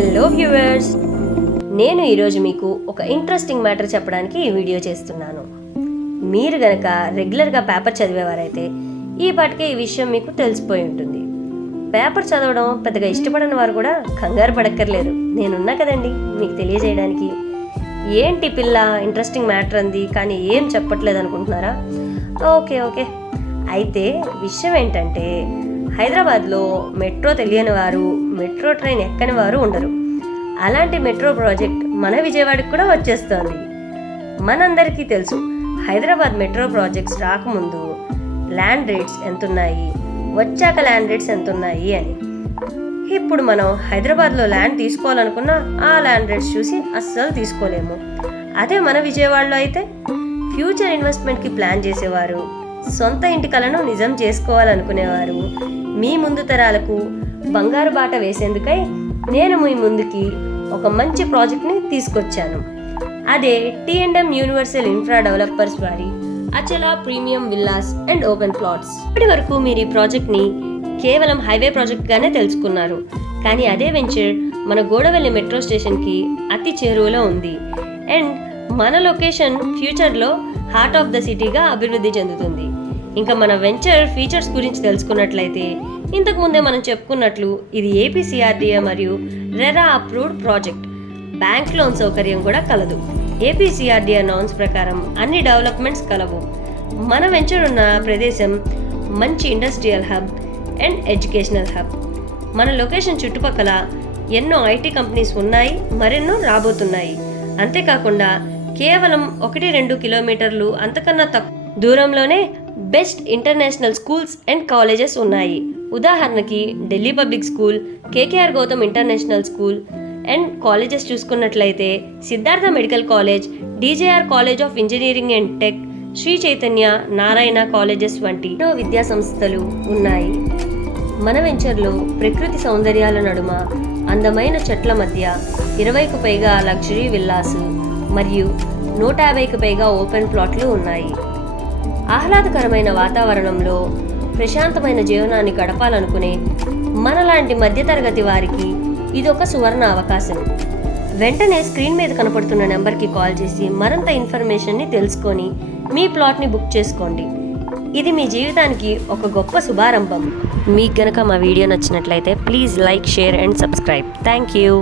Hello viewers, నేను ఈరోజు మీకు ఒక ఇంట్రెస్టింగ్ మ్యాటర్ చెప్పడానికి ఈ వీడియో చేస్తున్నాను. మీరు గనక రెగ్యులర్గా పేపర్ చదివేవారైతే ఈ పాటికే ఈ విషయం మీకు తెలిసిపోయి ఉంటుంది. పేపర్ చదవడం పెద్దగా ఇష్టపడని వారు కూడా కంగారు పడక్కర్లేదు, నేనున్నా కదండి మీకు తెలియజేయడానికి. ఏంటి పిల్ల ఇంట్రెస్టింగ్ మ్యాటర్ అంది కానీ ఏం చెప్పట్లేదు అనుకుంటున్నారా? ఓకే అయితే విషయం ఏంటంటే, హైదరాబాద్లో మెట్రో తెలియని వారు, మెట్రో ట్రైన్ ఎక్కని వారు ఉండరు. అలాంటి మెట్రో ప్రాజెక్ట్ మన విజయవాడకి కూడా వచ్చేస్తోంది. మనందరికీ తెలుసు, హైదరాబాద్ మెట్రో ప్రాజెక్ట్స్ రాకముందు ల్యాండ్ రేట్స్ ఎంతున్నాయి, వచ్చాక ల్యాండ్ రేట్స్ ఎంతున్నాయి అని. ఇప్పుడు మనం హైదరాబాద్లో ల్యాండ్ తీసుకోవాలనుకున్నా ఆ ల్యాండ్ రేట్స్ చూసి అస్సలు తీసుకోలేము. అదే మన విజయవాడలో అయితే ఫ్యూచర్ ఇన్వెస్ట్మెంట్కి ప్లాన్ చేసేవారు, సొంత ఇంటి కలను నిజం చేసుకోవాలనుకునేవారు, మీ ముందు తరాలకు బంగారు బాట వేసేందుకై నేను మీ ముందుకి ఒక మంచి ప్రాజెక్ట్ని తీసుకొచ్చాను. అదే T&M యూనివర్సల్ ఇన్ఫ్రా డెవలపర్స్ వారి Achala premium villas and open plots. ఇప్పటి వరకు మీరు ఈ ప్రాజెక్ట్ని కేవలం హైవే ప్రాజెక్ట్గానే తెలుసుకున్నారు. కానీ అదే వెంచర్ మన గోడవెల్లి మెట్రో స్టేషన్కి అతి చేరువలో ఉంది. అండ్ మన లొకేషన్ ఫ్యూచర్లో హార్ట్ ఆఫ్ ద సిటీగా అభివృద్ధి చెందుతుంది. ఇంకా మన వెంచర్ ఫీచర్స్ గురించి తెలుసుకున్నట్లయితే, ఇంతకుముందే మనం చెప్పుకున్నట్లు ఇది APCRDA మరియు RERA approved project. Bank loan సౌకర్యం కూడా కలదు. APCRDA నార్మ్స్ ప్రకారం అన్ని డెవలప్మెంట్స్ కలవు. మన వెంచర్ ఉన్న ప్రదేశం మంచి industrial hub and educational hub. మన లొకేషన్ చుట్టుపక్కల ఎన్నో IT కంపెనీస్ ఉన్నాయి, మరెన్నో రాబోతున్నాయి. అంతేకాకుండా కేవలం 1-2 కిలోమీటర్లు అంతకన్నా తక్కువ దూరంలోనే best international schools and colleges ఉన్నాయి. ఉదాహరణకి Delhi public school, KKR Gautam international school and colleges చూసుకున్నట్లయితే Siddhartha medical college, DJR college of engineering and tech, Sri Chaitanya Narayana colleges వంటి ఎన్నో విద్యా సంస్థలు ఉన్నాయి. మన వెంచర్లో ప్రకృతి సౌందర్యాల నడుమ అందమైన చెట్ల మధ్య 20కు పైగా లగ్జరీ విల్లాసు మరియు 150కు పైగా ఓపెన్ ప్లాట్లు ఉన్నాయి. ఆహ్లాదకరమైన వాతావరణంలో ప్రశాంతమైన జీవనాన్ని గడపాలనుకునే మనలాంటి మధ్యతరగతి వారికి ఇదొక సువర్ణ అవకాశం. వెంటనే స్క్రీన్ మీద కనపడుతున్న నెంబర్కి కాల్ చేసి మరింత ఇన్ఫర్మేషన్ని తెలుసుకొని మీ ప్లాట్ని బుక్ చేసుకోండి. ఇది మీ జీవితానికి ఒక గొప్ప శుభారంభం. మీకు గనక మా వీడియో నచ్చినట్లయితే please like, share and subscribe. Thank you.